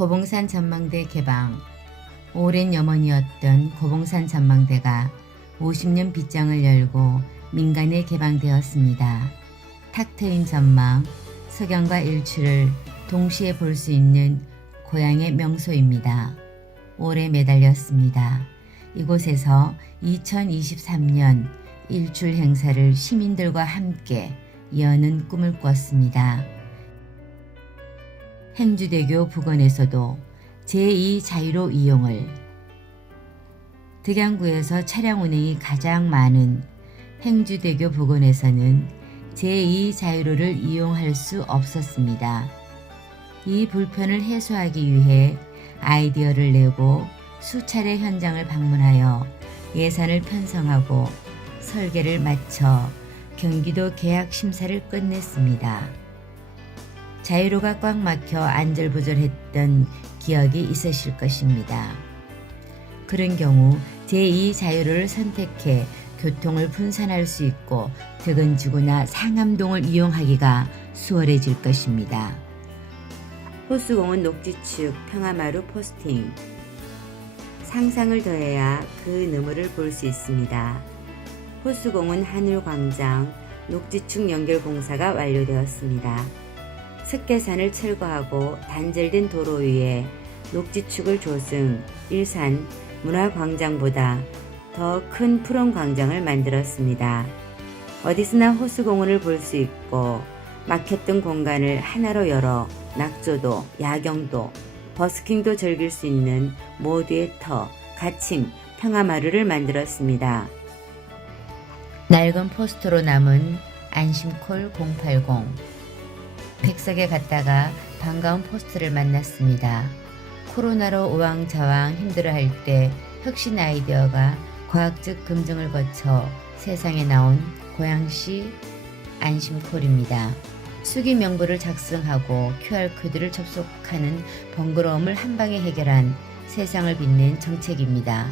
고봉산 전망대 개방. 오랜 염원이었던 고봉산 전망대가 50년 빗장을 열고 민간에 개방되었습니다. 탁 트인 전망, 석양과 일출을 동시에 볼 수 있는 고향의 명소입니다. 오래 매달렸습니다. 이곳에서 2023년 일출 행사를 시민들과 함께 여는 꿈을 꿨습니다. 행주대교 부근에서도 제2 자유로 이용을 득양구에서 차량 운행이 가장 많은 행주대교 부근에서는 제2 자유로를 이용할 수 없었습니다. 이 불편을 해소하기 위해 아이디어를 내고 수차례 현장을 방문하여 예산을 편성하고 설계를 마쳐 경기도 계약 심사를 끝냈습니다. 자유로가 꽉 막혀 안절부절했던 기억이 있으실 것입니다. 그런 경우 제2 자유로를 선택해 교통을 분산할 수 있고 득은지구나 상암동을 이용하기가 수월해질 것입니다. 호수공원 녹지축 평화마루 포스팅 상상을 더해야 그 너머를 볼 수 있습니다. 호수공원 하늘광장 녹지축 연결 공사가 완료되었습니다. 석계산을 철거하고 단절된 도로 위에 녹지축을 조승 일산 문화광장보다 더 큰 푸른 광장을 만들었습니다. 어디서나 호수공원을 볼 수 있고 막혔던 공간을 하나로 열어 낙조도 야경도 버스킹도 즐길 수 있는 모두의 터, 가칭, 평화마루를 만들었습니다. 낡은 포스터로 남은 안심콜 080 백석에 갔다가 반가운 포스트를 만났습니다. 코로나로 우왕좌왕 힘들어할 때 혁신 아이디어가 과학적 검증을 거쳐 세상에 나온 고양시 안심콜입니다. 수기 명부를 작성하고 QR코드를 접속하는 번거로움을 한 방에 해결한 세상을 빛낸 정책입니다.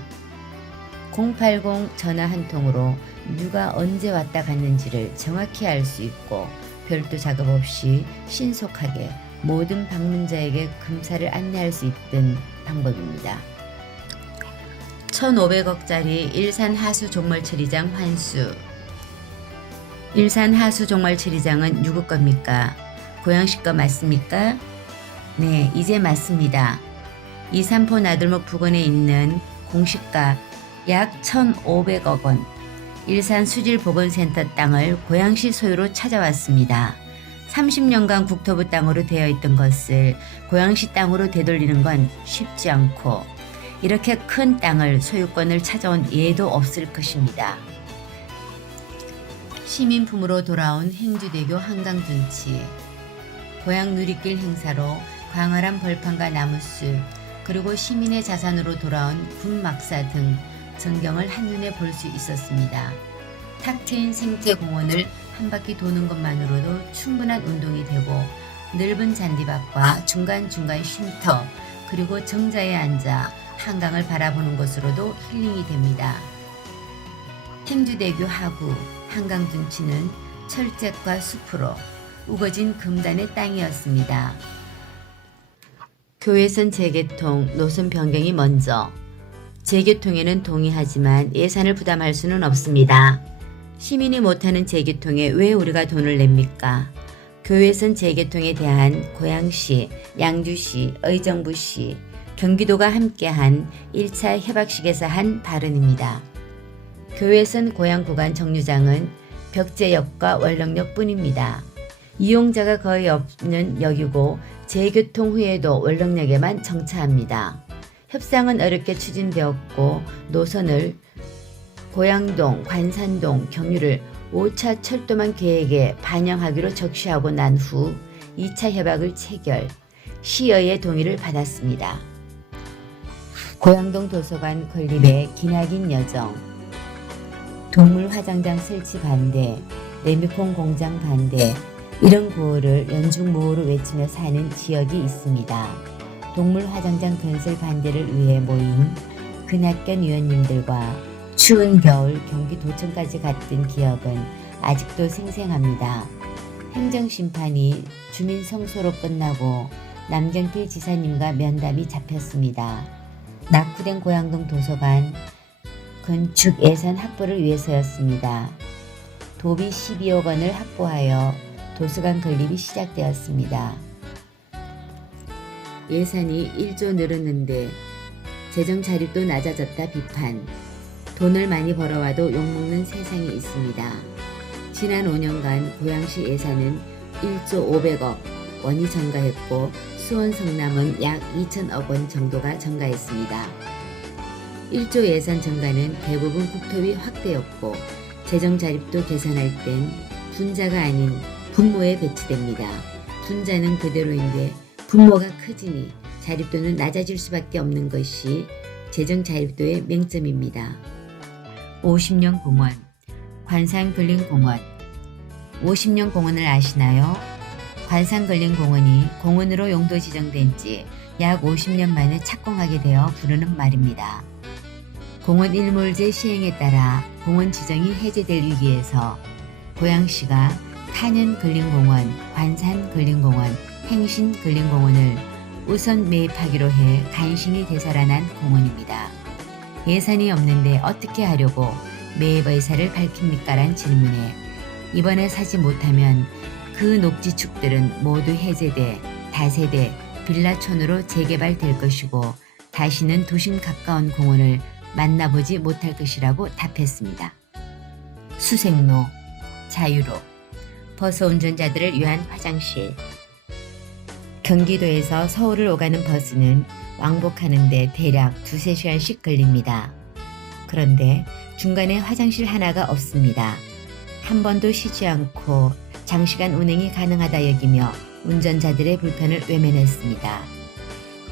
080 전화 한 통으로 누가 언제 왔다 갔는지를 정확히 알 수 있고 별도 작업 없이 신속하게 모든 방문자에게 검사를 안내할 수 있던 방법입니다. 1,500억짜리 일산 하수 종말 처리장 환수. 일산 하수 종말 처리장은 누구 겁니까? 고양시 거 맞습니까? 네, 이제 맞습니다. 이산포 나들목 부근에 있는 공시가 약 1,500억 원. 일산 수질보건센터 땅을 고양시 소유로 찾아왔습니다. 30년간 국토부 땅으로 되어 있던 것을 고양시 땅으로 되돌리는 건 쉽지 않고 이렇게 큰 땅을 소유권을 찾아온 예도 없을 것입니다. 시민품으로 돌아온 행주대교 한강 둔치 고향 누리길 행사로 광활한 벌판과 나무숲 그리고 시민의 자산으로 돌아온 군막사 등 전경을 한눈에 볼 수 있었습니다. 탁 트인 생태공원을 한 바퀴 도는 것만으로도 충분한 운동이 되고 넓은 잔디밭과 중간중간 쉼터 그리고 정자에 앉아 한강을 바라보는 것으로도 힐링이 됩니다. 행주대교 하구 한강 둔치는 철책과 숲으로 우거진 금단의 땅이었습니다. 교회선 재개통, 노선 변경이 먼저 재교통에는 동의하지만 예산을 부담할 수는 없습니다. 시민이 못하는 재교통에 왜 우리가 돈을 냅니까? 교회선 재개통에 대한 고양시, 양주시, 의정부시, 경기도가 함께한 1차 협약식에서 한 발언입니다. 교회선 고양 구간 정류장은 벽제역과 원령역 뿐입니다. 이용자가 거의 없는 역이고 재교통 후에도 원령역에만 정차합니다. 협상은 어렵게 추진되었고 노선을 고양동, 관산동, 경유를 5차 철도망 계획에 반영하기로 적시하고 난 후 2차 협약을 체결, 시의회 동의를 받았습니다. 고양동 도서관 건립의 기나긴 여정, 동물 화장장 설치 반대, 레미콘 공장 반대, 이런 구호를 연중무호로 외치며 사는 지역이 있습니다. 동물 화장장 건설 반대를 위해 모인 근학견 위원님들과 추운 겨울 경기도청까지 갔던 기억은 아직도 생생합니다. 행정심판이 주민 성소로 끝나고 남경필 지사님과 면담이 잡혔습니다. 낙후된 고양동 도서관 건축 예산 확보를 위해서였습니다. 도비 12억 원을 확보하여 도서관 건립이 시작되었습니다. 예산이 1조 늘었는데 재정 자립도 낮아졌다 비판. 돈을 많이 벌어와도 욕먹는 세상이 있습니다. 지난 5년간 고양시 예산은 1조 500억 원이 증가했고 수원 성남은 약 2천억 원 정도가 증가했습니다. 1조 예산 증가는 대부분 국토비 확대였고 재정 자립도 계산할 땐 분자가 아닌 분모에 배치됩니다. 분자는 그대로인데 분모가 크지니 자립도는 낮아질 수밖에 없는 것이 재정 자립도의 맹점입니다. 50년 공원 관상 걸린 공원 50년 공원을 아시나요? 관상 걸린 공원이 공원으로 용도 지정된 지 약 50년 만에 착공하게 되어 부르는 말입니다. 공원 일몰제 시행에 따라 공원 지정이 해제될 위기에서 고양시가 탄현 근린공원, 관산 근린공원, 행신 근린공원을 우선 매입하기로 해 간신히 되살아난 공원입니다. 예산이 없는데 어떻게 하려고 매입 의사를 밝힙니까란 질문에 이번에 사지 못하면 그 녹지축들은 모두 해제돼 다세대 빌라촌으로 재개발될 것이고 다시는 도심 가까운 공원을 만나보지 못할 것이라고 답했습니다. 수색로, 자유로, 버스 운전자들을 위한 화장실. 경기도에서 서울을 오가는 버스는 왕복하는데 대략 두세 시간씩 걸립니다. 그런데 중간에 화장실 하나가 없습니다. 한 번도 쉬지 않고 장시간 운행이 가능하다 여기며 운전자들의 불편을 외면했습니다.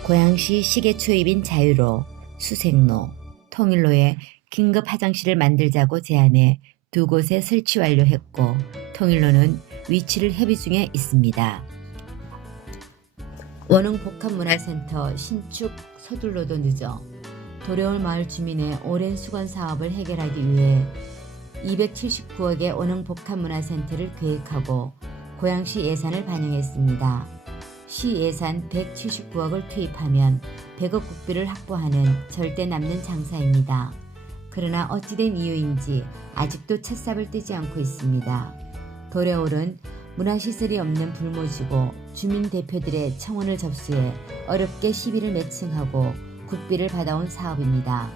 고양시 시계 초입인 자유로, 수색로, 통일로에 긴급 화장실을 만들자고 제안해 두 곳에 설치 완료했고 통일로는 위치를 협의 중에 있습니다. 원흥 복합문화센터 신축 서둘러도 늦어 도려울 마을 주민의 오랜 수건 사업을 해결하기 위해 279억의 원흥 복합문화센터를 계획하고 고양시 예산을 반영했습니다. 시 예산 179억을 투입하면 100억 국비를 확보하는 절대 남는 장사입니다. 그러나 어찌된 이유인지 아직도 첫삽을 떼지 않고 있습니다. 도래올은 문화시설이 없는 불모지고 주민 대표들의 청원을 접수해 어렵게 시비를 매칭하고 국비를 받아온 사업입니다.